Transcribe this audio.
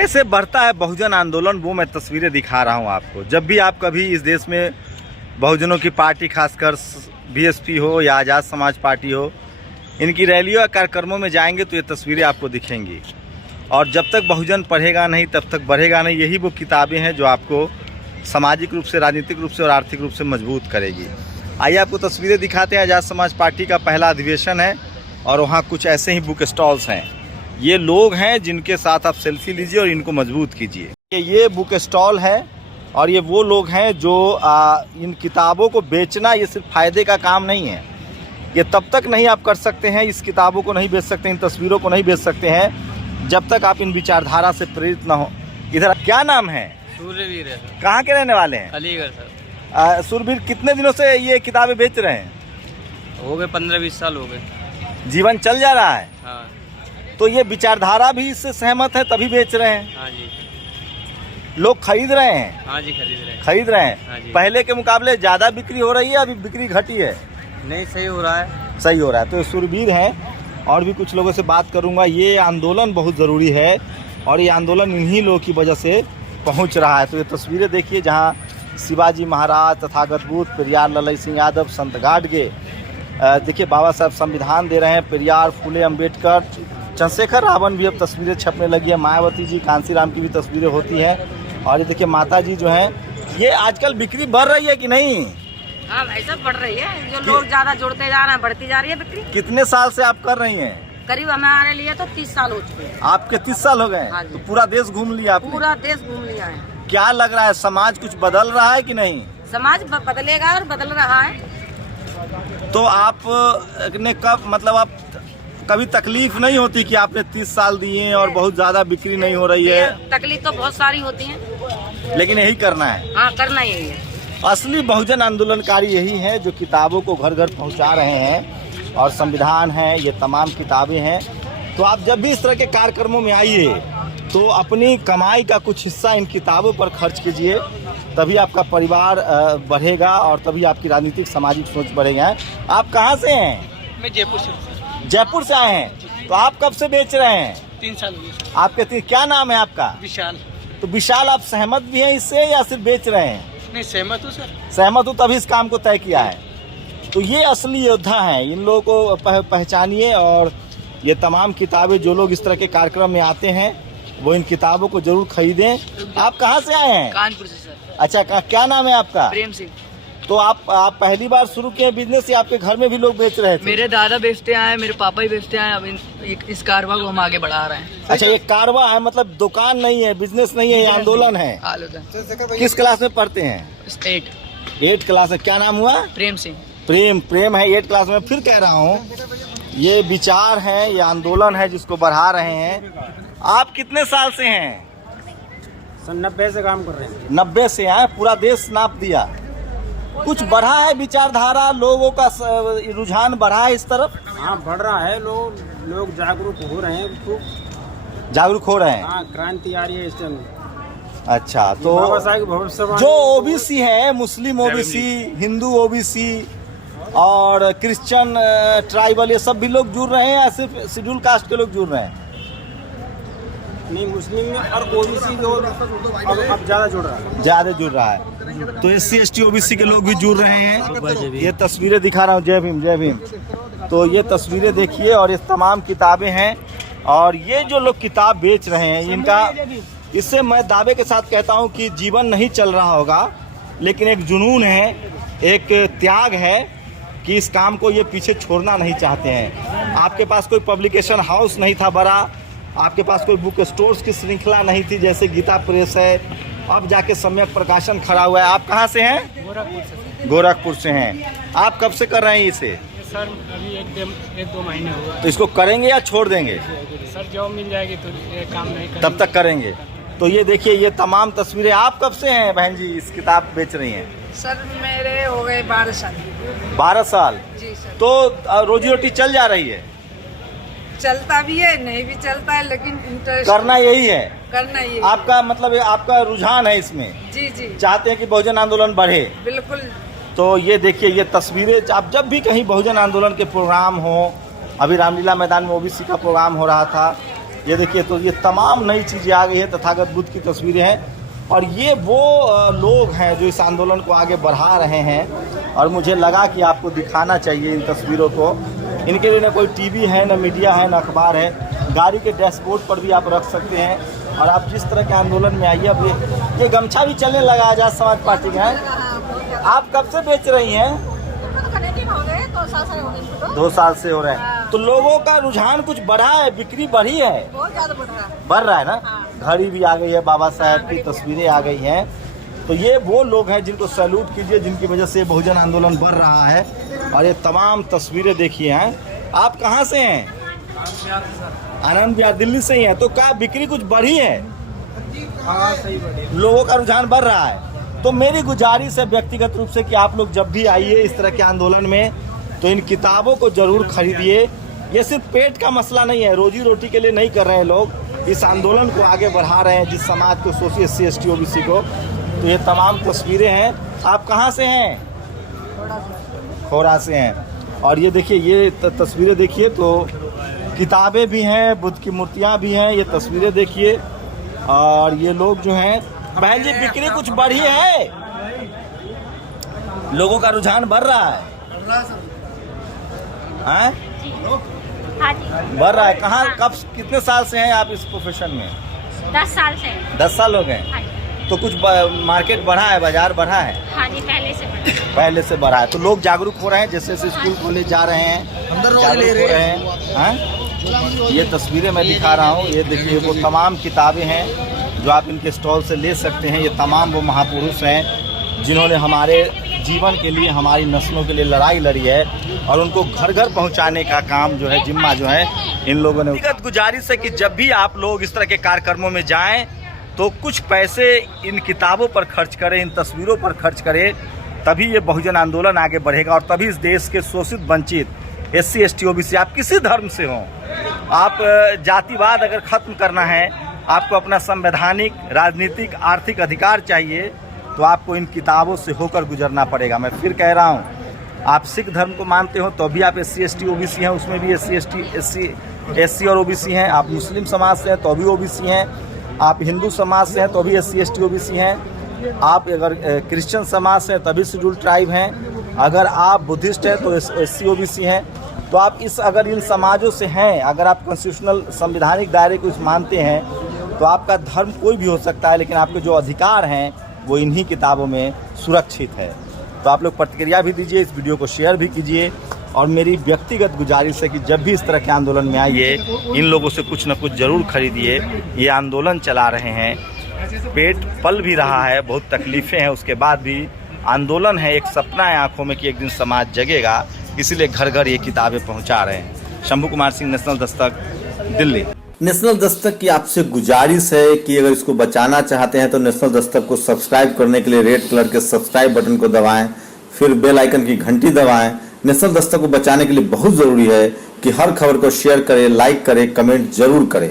कैसे बढ़ता है बहुजन आंदोलन, वो मैं तस्वीरें दिखा रहा हूँ आपको। जब भी आप कभी इस देश में बहुजनों की पार्टी, खासकर बीएसपी हो या आज़ाद समाज पार्टी हो, इनकी रैलियों या कार्यक्रमों में जाएंगे तो ये तस्वीरें आपको दिखेंगी। और जब तक बहुजन पढ़ेगा नहीं तब तक बढ़ेगा नहीं। यही वो किताबें हैं जो आपको सामाजिक रूप से, राजनीतिक रूप से और आर्थिक रूप से मजबूत करेगी। आइए आपको तस्वीरें दिखाते हैं। आज़ाद समाज पार्टी का पहला अधिवेशन है और वहाँ कुछ ऐसे ही बुक स्टॉल्स हैं। ये लोग हैं जिनके साथ आप सेल्फी लीजिए और इनको मजबूत कीजिए। ये बुक स्टॉल है और ये वो लोग हैं जो इन किताबों को बेचना, ये सिर्फ फ़ायदे का काम नहीं है। ये तब तक नहीं आप कर सकते हैं, इस किताबों को नहीं बेच सकते, इन तस्वीरों को नहीं बेच सकते हैं जब तक आप इन विचारधारा से प्रेरित ना हो। इधर क्या नाम है? सूर्यवीर है। कहाँ के रहने वाले हैं? अलीगढ़ सर। सूरवीर, कितने दिनों से ये किताबें बेच रहे हैं? हो गए 15-20 साल हो गए। जीवन चल जा रहा है। हाँ। तो ये विचारधारा भी इससे सहमत है तभी बेच रहे हैं। हाँ जी। लोग खरीद रहे हैं। हाँ जी, खरीद रहे हैं। खरीद रहे हाँ हैं। जी। पहले के मुकाबले ज़्यादा बिक्री हो रही है, अभी बिक्री घटी है? नहीं, सही हो रहा है। सही हो रहा है। तो सूरवीर हैं और भी कुछ लोगों से बात करूंगा। ये आंदोलन बहुत ज़रूरी है और ये आंदोलन इन्हीं लोगों की वजह से पहुंच रहा है। तो ये तस्वीरें देखिए जहां शिवाजी महाराज, तथागत बुद्ध, पेरियार ललई सिंह यादव, संत गाडगे, देखिए बाबा साहब संविधान दे रहे हैं, पेरियार, फूले अम्बेडकर, चंद्रशेखर रावण भी अब तस्वीरें छपने लगी है, मायावती जी, कांसीराम की भी तस्वीरें होती हैं। और ये देखिए माता जी जो हैं, ये आजकल बिक्री बढ़ रही है कि नहीं? हाँ भाई साहब, बढ़ रही है। जो लोग ज्यादा जुड़ते जा रहे हैं, बढ़ती जा रही है बिक्री। कितने साल से आप कर रही हैं? करीब हमारे लिए तो 30 साल हो चुके हैं। आपके 30 साल हो गए? हाँ जी। तो पूरा देश घूम लिया आपने? पूरा देश घूम लिया है। क्या लग रहा है, समाज कुछ बदल रहा है कि नहीं? समाज बदलेगा और बदल रहा है। तो आप ने कब, मतलब आप कभी तकलीफ नहीं होती कि आपने 30 साल दिए और बहुत ज्यादा बिक्री नहीं हो रही है? तकलीफ तो बहुत सारी होती है, लेकिन यही करना है। हाँ करना यही है। असली बहुजन आंदोलनकारी यही है जो किताबों को घर घर पहुंचा रहे हैं। और संविधान है, ये तमाम किताबें हैं। तो आप जब भी इस तरह के कार्यक्रमों में आइए तो अपनी कमाई का कुछ हिस्सा इन किताबों पर खर्च कीजिए, तभी आपका परिवार बढ़ेगा और तभी आपकी राजनीतिक सामाजिक सोच बढ़ेगा। आप कहाँ से हैं? मैं जयपुर से। जयपुर से आए हैं। तो आप कब से बेच रहे हैं? 3 साल हो गए। आपके क्या नाम है आपका? विशाल। तो विशाल, आप सहमत भी हैं इससे या सिर्फ बेच रहे हैं? नहीं, सहमत हूँ सर। सहमत हूँ तभी इस काम को तय किया है। तो ये असली योद्धा हैं, इन लोगों को पहचानिए। और ये तमाम किताबें, जो लोग इस तरह के कार्यक्रम में आते हैं वो इन किताबों को जरूर खरीदें। आप कहाँ से आए हैं? कानपुर से सर। अच्छा, क्या नाम है आपका? प्रेम सिंह। तो आप पहली बार शुरू किए बिजनेस या आपके घर में भी लोग बेच रहे थे? मेरे दादा बेचते आए, मेरे पापा ही बेचते आए। अब इस कारवा को हम आगे बढ़ा रहे हैं। अच्छा, ये कारवा है, मतलब दुकान नहीं है, बिजनेस नहीं है, ये आंदोलन है। किस क्लास में पढ़ते हैं? 8 क्लास में। क्या नाम हुआ? प्रेम सिंह। प्रेम है, 8 क्लास में। फिर कह रहा हूँ, ये विचार है, ये आंदोलन है जिसको बढ़ा रहे हैं। आप कितने साल से हैं? 90 से काम कर रहे हैं। 90 से हैं। पूरा देश नाप दिया। कुछ बढ़ा है विचारधारा, लोगों का रुझान बढ़ा है इस तरफ? हाँ, बढ़ रहा है। लोग जागरूक हो रहे हैं, खूब जागरूक हो रहे हैं। हाँ, क्रांति आ रही है इस टाइम। अच्छा, तो बाबा साहब की भविष्यवाणी, जो ओबीसी है, मुस्लिम ओबीसी, हिंदू ओबीसी और क्रिश्चियन ट्राइबल, ये सब भी लोग जुड़ रहे हैं या सिर्फ शेड्यूल कास्ट के लोग जुड़ रहे हैं? नहीं, मुस्लिम में और ओबीसी जो अब ज्यादा जुड़ रहा है। ज्यादा जुड़ रहा है। तो SC ST OBC के लोग भी जुड़ रहे हैं। ये तस्वीरें दिखा रहा हूँ। जय भीम, जय भीम। तो ये तस्वीरें देखिए और ये तमाम किताबें हैं। और ये जो लोग किताब बेच रहे हैं, इनका, इससे मैं दावे के साथ कहता हूँ कि जीवन नहीं चल रहा होगा, लेकिन एक जुनून है, एक त्याग है कि इस काम को ये पीछे छोड़ना नहीं चाहते हैं। आपके पास कोई पब्लिकेशन हाउस नहीं था बड़ा, आपके पास कोई बुक स्टोर्स की श्रृंखला नहीं थी जैसे गीता प्रेस है, अब जाके सम्यक प्रकाशन खड़ा हुआ है। आप कहाँ से हैं? गोरखपुर से। गोरखपुर से हैं। आप कब से कर रहे हैं इसे? सर अभी 1-2 महीने हुआ। तो इसको करेंगे या छोड़ देंगे? सर जॉब मिल जाएगी तो ये काम नहीं करेंगे। तब तक करेंगे। तो ये देखिए, ये तमाम तस्वीरें। आप कब से हैं बहन जी इस किताब बेच रही हैं? सर मेरे हो गए 12 साल। 12 साल। जी सर। तो रोजी रोटी चल जा रही है? चलता भी है, नहीं भी चलता है, लेकिन इंटरेस्ट करना यही है। करना ही आपका मतलब आपका रुझान है इसमें? जी जी, चाहते हैं कि बहुजन आंदोलन बढ़े। बिल्कुल। तो ये देखिए, ये तस्वीरें, आप जब भी कहीं बहुजन आंदोलन के प्रोग्राम हो, अभी रामलीला मैदान में ओबीसी का प्रोग्राम हो रहा था, ये देखिए, तो ये तमाम नई चीज़ें आ गई है, तथागत बुद्ध की तस्वीरें हैं। और ये वो लोग हैं जो इस आंदोलन को आगे बढ़ा रहे हैं, और मुझे लगा कि आपको दिखाना चाहिए इन तस्वीरों को। इनके लिए ना कोई टीवी है, ना मीडिया है, ना अखबार है। गाड़ी के डैशबोर्ड पर भी आप रख सकते हैं, और आप जिस तरह के आंदोलन में आइए। अब ये गमछा भी चलने लगा आजाद समाज पार्टी का है। आप कब से बेच रही हैं? 2 साल से हो रहे हैं। तो लोगों का रुझान कुछ बढ़ा है, बिक्री बढ़ी है? बहुत ज्यादा बढ़ रहा है ना। घड़ी भी आ गई है, बाबा साहब की तस्वीरें आ गई हैं। तो ये वो लोग हैं जिनको सैल्यूट कीजिए, जिनकी वजह से बहुजन आंदोलन बढ़ रहा है। और ये तमाम तस्वीरें देखिए हैं। आप कहाँ से हैं? आनंद विहार, दिल्ली से ही हैं। तो क्या बिक्री कुछ बढ़ी है? हाँ, सही बढ़ी। लोगों का रुझान बढ़ रहा है। तो मेरी गुजारिश है व्यक्तिगत रूप से कि आप लोग जब भी आइए इस तरह के आंदोलन में, तो इन किताबों को जरूर खरीदिए। ये सिर्फ पेट का मसला नहीं है, रोजी रोटी के लिए नहीं कर रहे हैं लोग, इस आंदोलन को आगे बढ़ा रहे हैं, जिस समाज को, सोचिए SC ST OBC को। तो ये तमाम तस्वीरें हैं। आप कहाँ से हैं? खोरा से हैं। और ये देखिए, ये तस्वीरें देखिए, तो किताबें भी हैं, बुद्ध की मूर्तियाँ भी हैं, ये तस्वीरें देखिए। और ये लोग जो हैं, बहन जी बिक्री कुछ बढ़ी है? लोगों का रुझान बढ़ रहा है? हाँ जी, बढ़ रहा है। कहाँ, कब, कितने साल से हैं आप इस प्रोफेशन में? 10 साल से। 10 साल हो गए। हाँ जी। तो कुछ मार्केट बढ़ा है, बाजार बढ़ा है? हाँ जी, पहले से बढ़ा है। तो लोग जागरूक हो रहे हैं, जैसे जैसे स्कूल कॉलेज जा रहे हैं, जागरूक हो रहे हैं। हाँ, ये तस्वीरें मैं दिखा रहा हूँ। ये देखिए, वो तमाम किताबें हैं जो आप इनके स्टॉल से ले सकते हैं। ये तमाम वो महापुरुष हैं जिन्होंने हमारे जीवन के लिए, हमारी नस्लों के लिए लड़ाई लड़ी है, और उनको घर घर पहुंचाने का काम जो है, जिम्मा जो है, इन लोगों ने। व्यक्तिगत गुजारिश है कि जब भी आप लोग इस तरह के कार्यक्रमों में जाएं, तो कुछ पैसे इन किताबों पर खर्च करें, इन तस्वीरों पर खर्च करें। तभी ये बहुजन आंदोलन आगे बढ़ेगा, और तभी इस देश के शोषित, वंचित SC ST OBC, आप किसी धर्म से हों, आप जातिवाद अगर खत्म करना है, आपको अपना संवैधानिक, राजनीतिक, आर्थिक अधिकार चाहिए, तो आपको इन किताबों से होकर गुजरना पड़ेगा। मैं फिर कह रहा हूँ, आप सिख धर्म को मानते हो तो भी आप SC ST OBC हैं, उसमें भी SC और OBC हैं। आप मुस्लिम समाज से हैं तो भी OBC हैं। आप हिंदू समाज से हैं तो भी SC ST OBC हैं। आप अगर क्रिश्चियन समाज से हैं तभी शेड्यूल ट्राइब हैं। अगर आप बुद्धिस्ट हैं तो SC OBC हैं। तो आप अगर इन समाजों से हैं, अगर आप कॉन्स्टिट्यूशनल संवैधानिक दायरे को मानते हैं, तो आपका धर्म कोई भी हो सकता है, लेकिन आपके जो अधिकार हैं वो इन्हीं किताबों में सुरक्षित है। तो आप लोग प्रतिक्रिया भी दीजिए, इस वीडियो को शेयर भी कीजिए। और मेरी व्यक्तिगत गुजारिश है कि जब भी इस तरह के आंदोलन में आइए, इन लोगों से कुछ न कुछ ज़रूर खरीदिए। ये आंदोलन चला रहे हैं, पेट पल भी रहा है, बहुत तकलीफ़ें हैं, उसके बाद भी आंदोलन है। एक सपना है आंखों में कि एक दिन समाज जगेगा, इसीलिए घर घर ये किताबें पहुंचा रहे हैं। शंभू कुमार सिंह, नेशनल दस्तक, दिल्ली। नेशनल दस्तक की आपसे गुजारिश है कि अगर इसको बचाना चाहते हैं तो नेशनल दस्तक को सब्सक्राइब करने के लिए रेड कलर के सब्सक्राइब बटन को दबाएं, फिर बेल आइकन की घंटी दबाएं। नेशनल दस्तक को बचाने के लिए बहुत ज़रूरी है कि हर खबर को शेयर करें, लाइक करें, कमेंट जरूर करें।